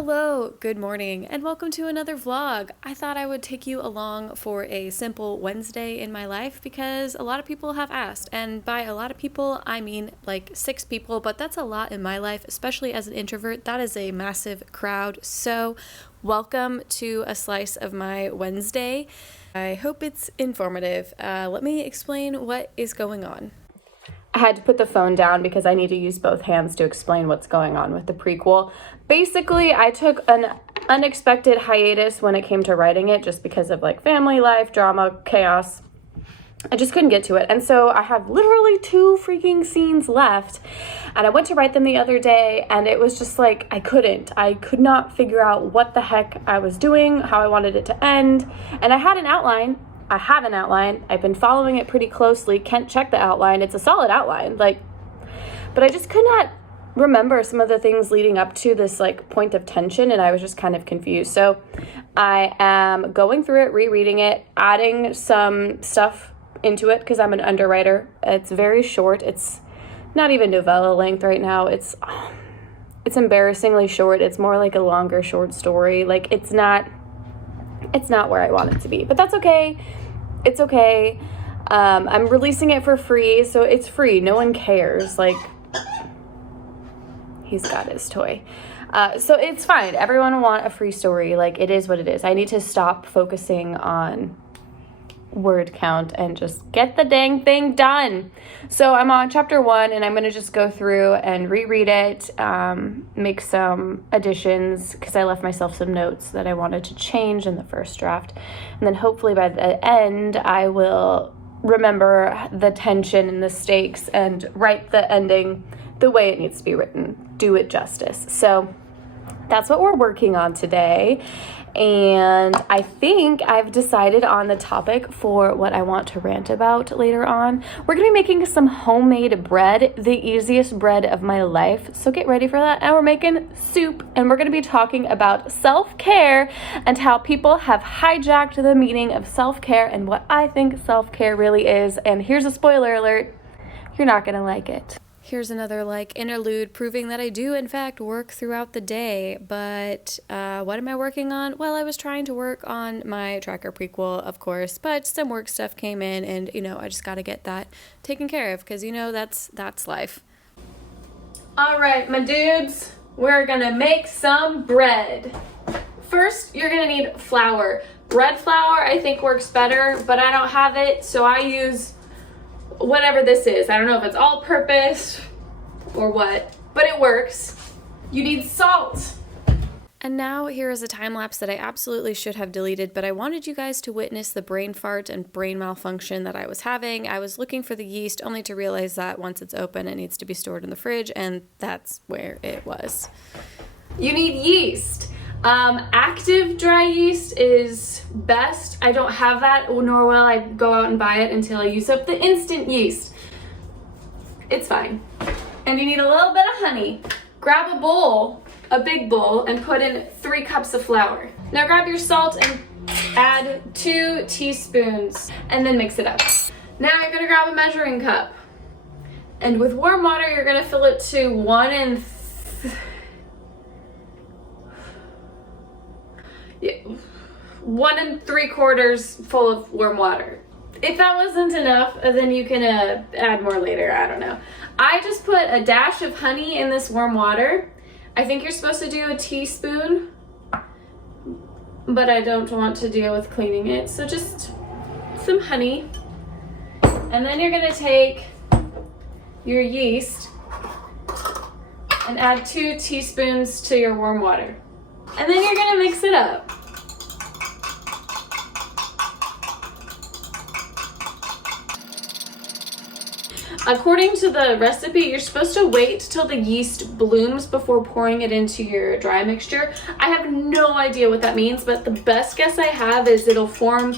Hello, good morning, and welcome to another vlog. I thought I would take you along for a simple Wednesday in my life because a lot of people have asked, and by a lot of people, I mean like 6 people, but that's a lot in my life, especially as an introvert. That is a massive crowd, so welcome to a slice of my Wednesday. I hope it's informative. Let me explain what is going on. I had to put the phone down because I need to use both hands to explain what's going on with the prequel. Basically, I took an unexpected hiatus when it came to writing it just because of like family life, drama, chaos. I just couldn't get to it. And so I have literally 2 freaking scenes left. And I went to write them the other day and it was just like, I could not figure out what the heck I was doing, how I wanted it to end. And I had an outline. I've been following it pretty closely. Kent checked the outline. It's a solid outline. But I just could not remember some of the things leading up to this like point of tension, and I was just kind of confused. So I am going through it, rereading it, adding some stuff into it because I'm an underwriter. It's very short. It's not even novella length right now. It's embarrassingly short. It's more like a longer short story. Like it's not where I want it to be, but that's okay. It's okay. I'm releasing it for free, so it's free. No one cares. Like, he's got his toy. So it's fine. Everyone will want a free story. Like, it is what it is. I need to stop focusing on word count and just get the dang thing done. So I'm on chapter 1 and I'm going to just go through and reread it, make some additions because I left myself some notes that I wanted to change in the first draft. And then hopefully by the end, I will remember the tension and the stakes and write the ending the way it needs to be written, do it justice. So that's what we're working on today. And I think I've decided on the topic for what I want to rant about later on. We're going to be making some homemade bread, the easiest bread of my life. So get ready for that. And we're making soup, and we're going to be talking about self-care and how people have hijacked the meaning of self-care and what I think self-care really is. And here's a spoiler alert. You're not going to like it. Here's another interlude proving that I do in fact work throughout the day, but what am I working on? Well, I was trying to work on my tracker prequel, of course, but some work stuff came in and, I just got to get that taken care of because, that's life. All right, my dudes, we're going to make some bread. First, you're going to need flour. Bread flour, I think works better, but I don't have it, so I use whatever this is. I don't know if it's all-purpose or what, but it works. You need salt. And now here is a time lapse that I absolutely should have deleted, but I wanted you guys to witness the brain fart and brain malfunction that I was having. I was looking for the yeast only to realize that once it's open, it needs to be stored in the fridge, and that's where it was. You need yeast. Active dry yeast is best. I don't have that, nor will I go out and buy it until I use up the instant yeast. It's fine. And you need a little bit of honey. Grab a bowl, a big bowl, and put in 3 cups of flour. Now grab your salt and add 2 teaspoons and then mix it up. Now you're gonna grab a measuring cup. And with warm water, you're gonna fill it to 1 3/4 full of warm water. If that wasn't enough, then you can add more later. I don't know. I just put a dash of honey in this warm water. I think you're supposed to do a teaspoon, but I don't want to deal with cleaning it. So just some honey. And then you're gonna take your yeast and add 2 teaspoons to your warm water. And then you're gonna mix it up. According to the recipe, you're supposed to wait till the yeast blooms before pouring it into your dry mixture. I have no idea what that means, but the best guess I have is it'll form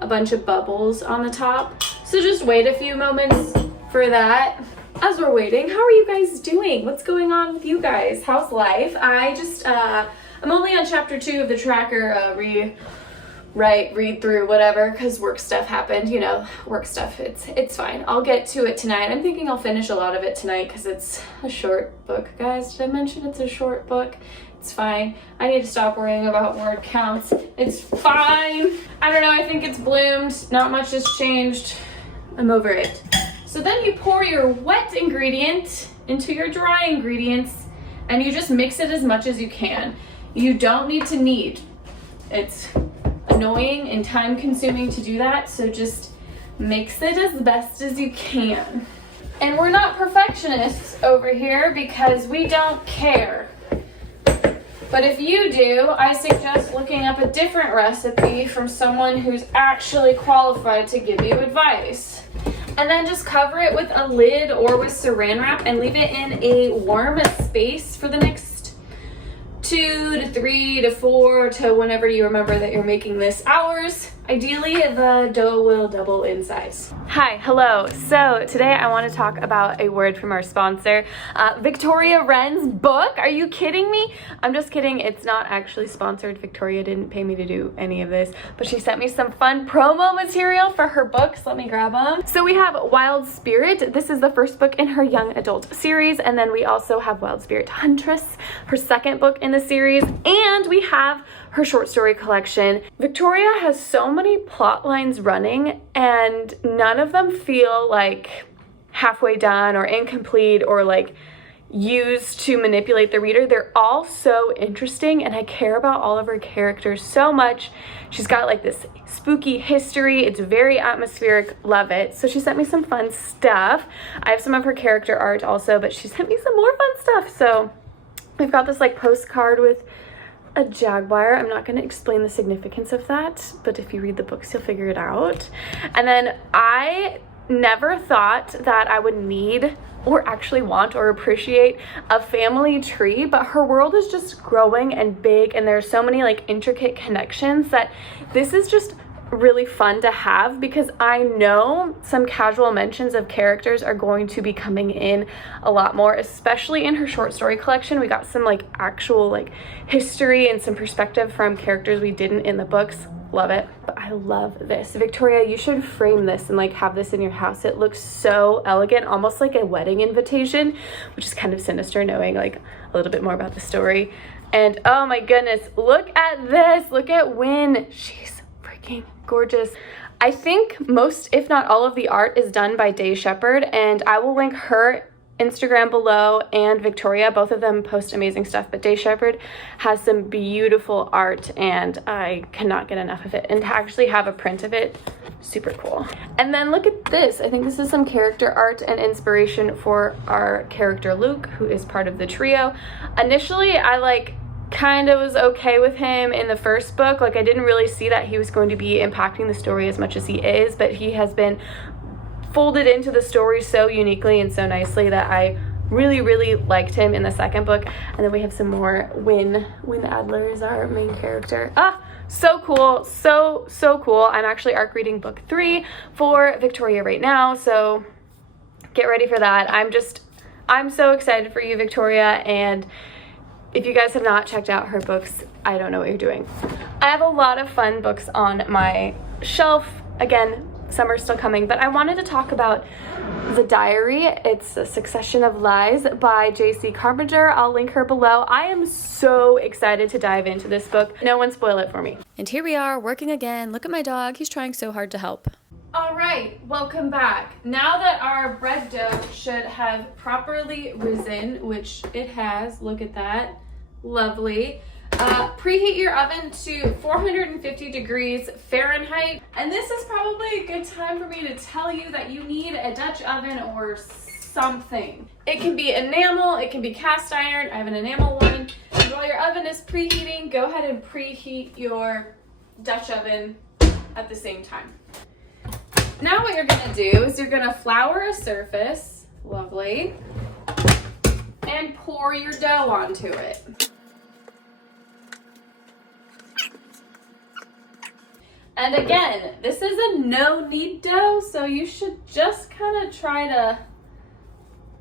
a bunch of bubbles on the top. So just wait a few moments for that. As we're waiting, how are you guys doing? What's going on with you guys? How's life? I'm only on chapter 2 of the tracker, read through, whatever, because work stuff happened, work stuff, it's fine. I'll get to it tonight. I'm thinking I'll finish a lot of it tonight because it's a short book, guys. Did I mention it's a short book? It's fine. I need to stop worrying about word counts. It's fine. I don't know, I think it's bloomed. Not much has changed. I'm over it. So then you pour your wet ingredient into your dry ingredients and you just mix it as much as you can. You don't need to knead. It's annoying and time consuming to do that, so just mix it as best as you can. And we're not perfectionists over here because we don't care. But if you do, I suggest looking up a different recipe from someone who's actually qualified to give you advice. And then just cover it with a lid or with saran wrap and leave it in a warm space for the next 2 to 3 to 4 to whenever you remember that you're making this hours. Ideally, the dough will double in size. Hi, hello. So today I want to talk about a word from our sponsor, Victoria Wren's book. Are you kidding me? I'm just kidding. It's not actually sponsored. Victoria didn't pay me to do any of this, but she sent me some fun promo material for her books. Let me grab them. So we have Wild Spirit. This is the first book in her young adult series. And then we also have Wild Spirit Huntress, her second book in the series. And we have her short story collection. Victoria has so many plot lines running and none of them feel like halfway done or incomplete or like used to manipulate the reader. They're all so interesting and I care about all of her characters so much. She's got like this spooky history. It's very atmospheric. Love it. So she sent me some fun stuff. I have some of her character art also, but she sent me some more fun stuff. So we've got this like postcard with a jaguar. I'm not going to explain the significance of that, but if you read the books, you'll figure it out. And then I never thought that I would need or actually want or appreciate a family tree, but her world is just growing and big and there's so many like intricate connections that this is just really fun to have because I know some casual mentions of characters are going to be coming in a lot more, especially in her short story collection. We got some like actual like history and some perspective from characters we didn't in the books. Love it. But I love this. Victoria, you should frame this and like have this in your house. It looks so elegant, almost like a wedding invitation, which is kind of sinister knowing like a little bit more about the story. And oh my goodness, look at this. Look at Wynn. She's freaking gorgeous. I think most, if not all of the art is done by Day Shepherd, and I will link her Instagram below and Victoria. Both of them post amazing stuff, but Day Shepherd has some beautiful art and I cannot get enough of it. And to actually have a print of it, super cool. And then look at this. I think this is some character art and inspiration for our character Luke, who is part of the trio. Initially, I like kind of was okay with him in the first book. Like I didn't really see that he was going to be impacting the story as much as he is, but he has been folded into the story so uniquely and so nicely that I really liked him in the second book. And then we have some more. Wynn Adler is our main character. So cool, so cool. I'm actually arc reading book 3 for Victoria right now, so get ready for that. I'm so excited for you, Victoria, and if you guys have not checked out her books, I don't know what you're doing. I have a lot of fun books on my shelf. Again, summer's still coming, but I wanted to talk about The Diary. It's A Succession of Lies by J.C. Carpenter. I'll link her below. I am so excited to dive into this book. No one spoil it for me. And here we are working again. Look at my dog. He's trying so hard to help. All right, welcome back. Now that our bread dough should have properly risen, which it has, look at that, lovely. Preheat your oven to 450 degrees Fahrenheit. And this is probably a good time for me to tell you that you need a Dutch oven or something. It can be enamel, it can be cast iron. I have an enamel one. And while your oven is preheating, go ahead and preheat your Dutch oven at the same time. Now what you're gonna do is you're gonna flour a surface, lovely, and pour your dough onto it. And again, this is a no-knead dough, so you should just kind of try to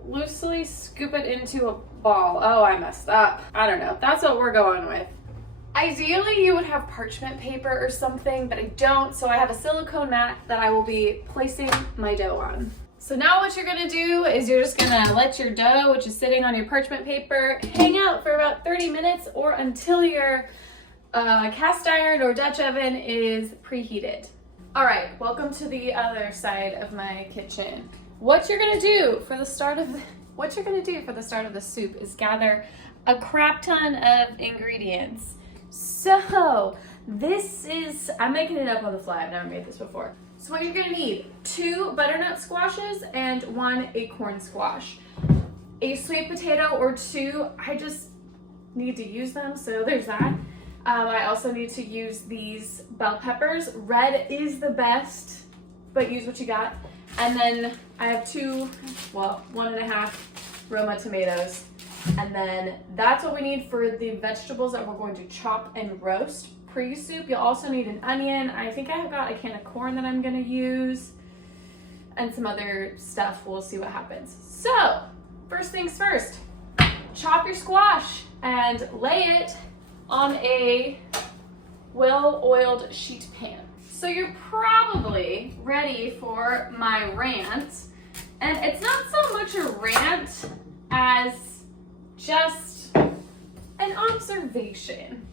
loosely scoop it into a ball. Oh, I messed up. I don't know. That's what we're going with. Ideally, you would have parchment paper or something, but I don't, so I have a silicone mat that I will be placing my dough on. So now what you're gonna do is you're just gonna let your dough, which is sitting on your parchment paper, hang out for about 30 minutes or until your cast iron or Dutch oven is preheated. All right, welcome to the other side of my kitchen. What you're gonna do for the start of the soup is gather a crap ton of ingredients. So I'm making it up on the fly. I've never made this before. So what you're gonna need: 2 butternut squashes and 1 acorn squash, a sweet potato or 2. I just need to use them, so there's that. I also need to use these bell peppers. Red is the best, but use what you got. And then I have 1.5 Roma tomatoes. And then that's what we need for the vegetables that we're going to chop and roast pre-soup. You'll also need an onion. I think I have got a can of corn that I'm gonna use and some other stuff. We'll see what happens. So first things first, chop your squash and lay it on a well-oiled sheet pan. So you're probably ready for my rant. And it's not so much a rant as just an observation.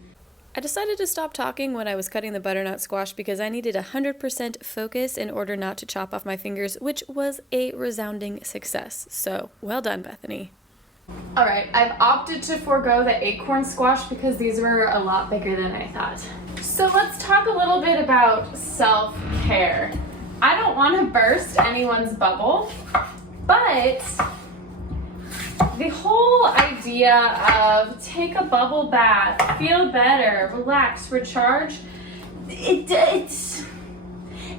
I decided to stop talking when I was cutting the butternut squash because I needed 100% focus in order not to chop off my fingers, which was a resounding success. So, well done, Bethany. All right, I've opted to forego the acorn squash because these were a lot bigger than I thought. So let's talk a little bit about self-care. I don't want to burst anyone's bubble, but the whole idea of take a bubble bath, feel better, relax, recharge, it's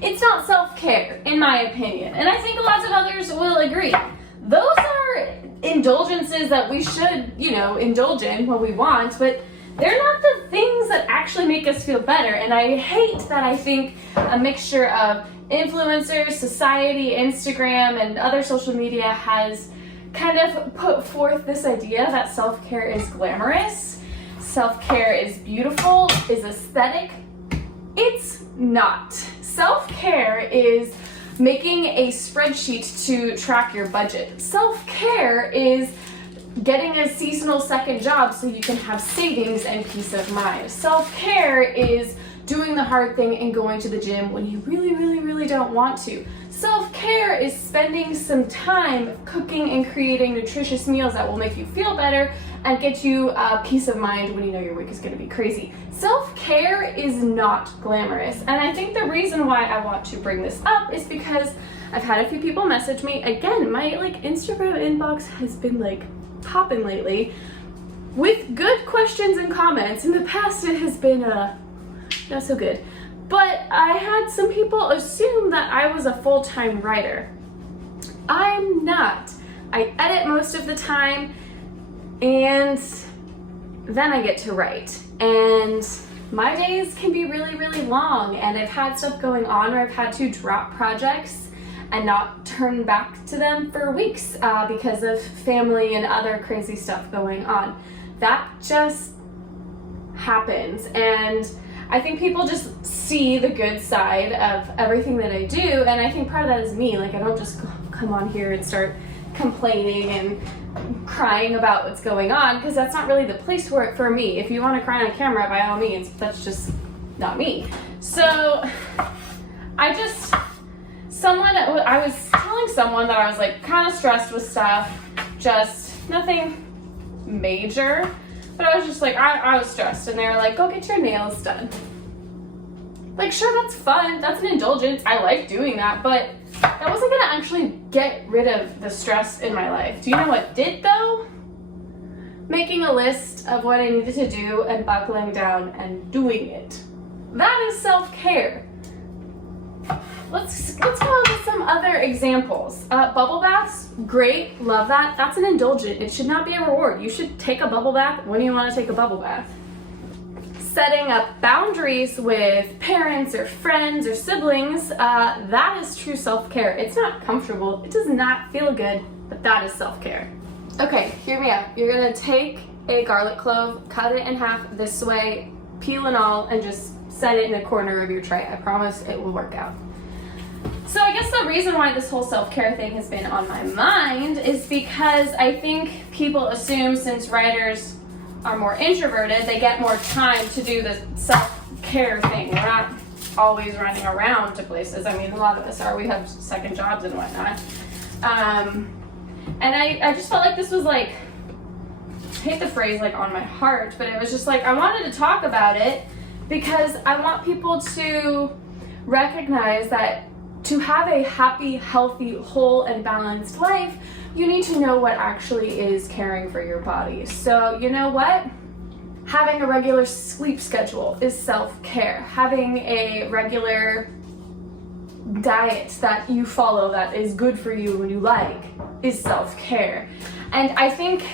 not self-care, in my opinion. And I think lots of others will agree. Those are indulgences that we should, indulge in when we want, but they're not the things that actually make us feel better. And I hate that I think a mixture of influencers, society, Instagram, and other social media has kind of put forth this idea that self-care is glamorous, self-care is beautiful, is aesthetic. It's not. Self-care is making a spreadsheet to track your budget. Self-care is getting a seasonal second job so you can have savings and peace of mind. Self-care is doing the hard thing and going to the gym when you really, really, really don't want to. Self-care is spending some time cooking and creating nutritious meals that will make you feel better and get you peace of mind when you know your week is going to be crazy. Self-care is not glamorous. And I think the reason why I want to bring this up is because I've had a few people message me. Again, my Instagram inbox has been popping lately with good questions and comments. In the past it has been not so good. But I had some people assume that I was a full-time writer. I'm not. I edit most of the time and then I get to write. And my days can be really, really long, and I've had stuff going on where I've had to drop projects and not turn back to them for weeks because of family and other crazy stuff going on. That just happens, and I think people just see the good side of everything that I do, and I think part of that is me. I don't just come on here and start complaining and crying about what's going on, because that's not really the place for it for me. If you want to cry on camera, by all means, that's just not me. So I was telling someone that I was kind of stressed with stuff, just nothing major, but I was just I was stressed, and they were like, go get your nails done. Sure, that's fun, that's an indulgence, I like doing that, but that wasn't gonna actually get rid of the stress in my life. Do you know what did, though? Making a list of what I needed to do and buckling down and doing it. That is self-care. Let's come up with some other examples. Bubble baths, great, love that. That's an indulgent. It should not be a reward. You should take a bubble bath when you want to take a bubble bath. Setting up boundaries with parents or friends or siblings, that is true self-care. It's not comfortable. It does not feel good, but that is self-care. Okay, hear me out. You're gonna take a garlic clove, cut it in half this way, peel and all, and just set it in a corner of your tray. I promise it will work out. So I guess the reason why this whole self-care thing has been on my mind is because I think people assume since writers are more introverted, they get more time to do the self-care thing. We're not always running around to places. I mean, a lot of us are. We have second jobs and whatnot. And I just felt like this was like, I hate the phrase like on my heart, but it was just like I wanted to talk about it because I want people to recognize that to have a happy, healthy, whole, and balanced life, you need to know what actually is caring for your body. So you know what? Having a regular sleep schedule is self-care. Having a regular diet that you follow that is good for you and you like is self-care. And I think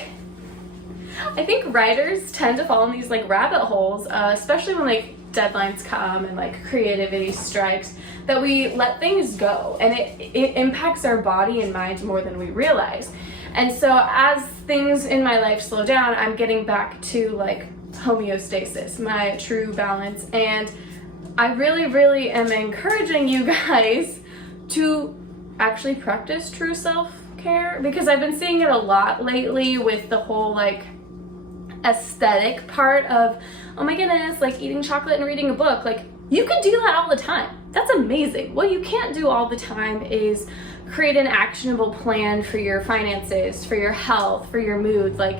writers tend to fall in these like rabbit holes, especially when like deadlines come and like creativity strikes, that we let things go, and it impacts our body and mind more than we realize. And so as things in my life slow down, I'm getting back to like homeostasis, my true balance, and I really am encouraging you guys to actually practice true self-care, because I've been seeing it a lot lately with the whole like aesthetic part of, oh my goodness, like eating chocolate and reading a book. Like, you can do that all the time. That's amazing. What you can't do all the time is create an actionable plan for your finances, for your health, for your mood. Like,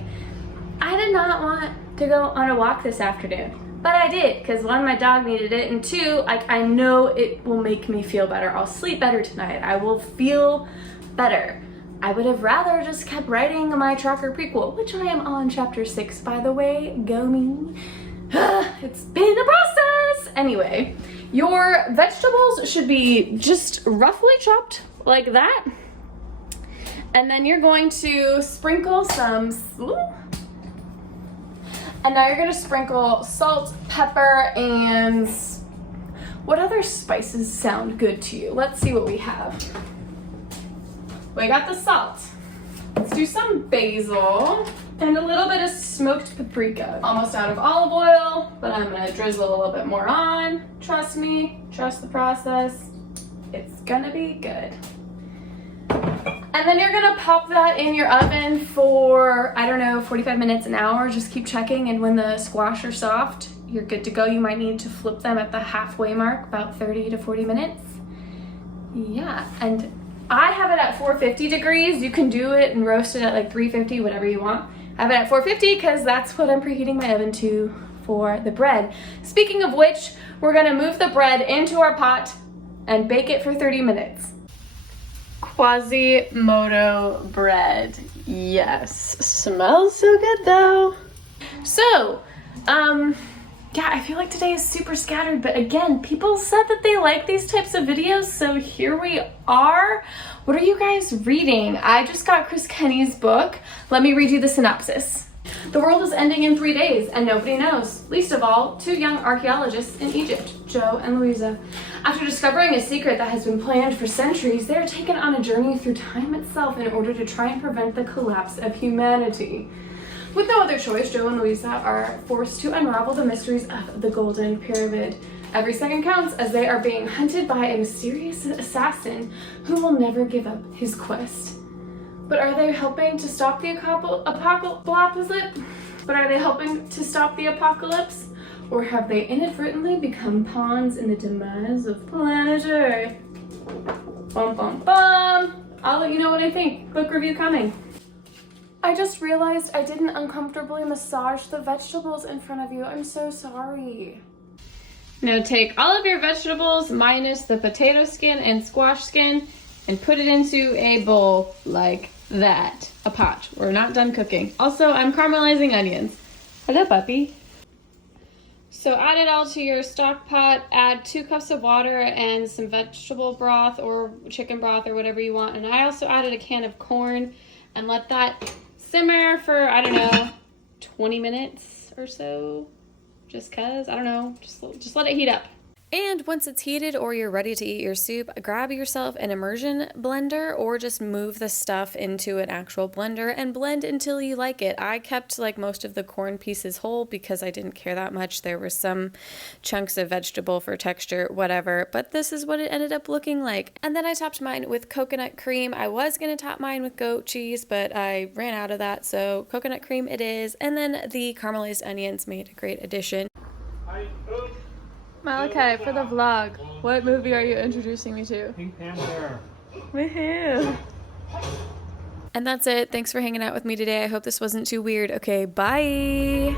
I did not want to go on a walk this afternoon, but I did, because one, my dog needed it, and two, like, I know it will make me feel better. I'll sleep better tonight. I will feel better. I would have rather just kept writing my tracker prequel, which I am on chapter 6, by the way. Go me. It's been a process. Anyway, your vegetables should be just roughly chopped like that. And then you're going to sprinkle some, and now you're going to sprinkle salt, pepper, and what other spices sound good to you? Let's see what we have. We got the salt. Let's do some basil and a little bit of smoked paprika. Almost out of olive oil, but I'm gonna drizzle a little bit more on. Trust me, trust the process. It's gonna be good. And then you're gonna pop that in your oven for, I don't know, 45 minutes, an hour. Just keep checking, and when the squash are soft, you're good to go. You might need to flip them at the halfway mark, about 30 to 40 minutes. Yeah, and I have it at 450 degrees. You can do it and roast it at like 350, whatever you want. I have it at 450 because that's what I'm preheating my oven to for the bread. Speaking of which, we're gonna move the bread into our pot and bake it for 30 minutes. Quasimodo bread. Yes, smells so good though. So, yeah, I feel like today is super scattered, but again, people said that they like these types of videos, so here we are. What are you guys reading? I just got Chris Kenny's book. Let me read you the synopsis. The world is ending in 3 days, and nobody knows. Least of all, 2 young archaeologists in Egypt, Joe and Louisa. After discovering a secret that has been planned for centuries, they are taken on a journey through time itself in order to try and prevent the collapse of humanity. With no other choice, Joe and Louisa are forced to unravel the mysteries of the Golden Pyramid. Every second counts as they are being hunted by a mysterious assassin who will never give up his quest. But are they helping to stop the apocalypse? Or have they inadvertently become pawns in the demise of planet Earth? Bum bum bum! I'll let you know what I think. Book review coming. I just realized I didn't uncomfortably massage the vegetables in front of you. I'm so sorry. Now take all of your vegetables minus the potato skin and squash skin and put it into a bowl like that. A pot. We're not done cooking. Also, I'm caramelizing onions. Hello, puppy. So add it all to your stock pot. Add 2 cups of water and some vegetable broth or chicken broth or whatever you want. And I also added a can of corn and let that simmer for, I don't know, 20 minutes or so. Just cause, I don't know, just let it heat up. And once it's heated or you're ready to eat your soup, grab yourself an immersion blender or just move the stuff into an actual blender and blend until you like it. I kept like most of the corn pieces whole because I didn't care that much. There were some chunks of vegetable for texture, whatever, but this is what it ended up looking like. And then I topped mine with coconut cream. I was going to top mine with goat cheese, but I ran out of that, so coconut cream it is. And then the caramelized onions made a great addition. Malachi, for the vlog, what movie are you introducing me to? Pink Panther. Woohoo! And that's it. Thanks for hanging out with me today. I hope this wasn't too weird. Okay, bye!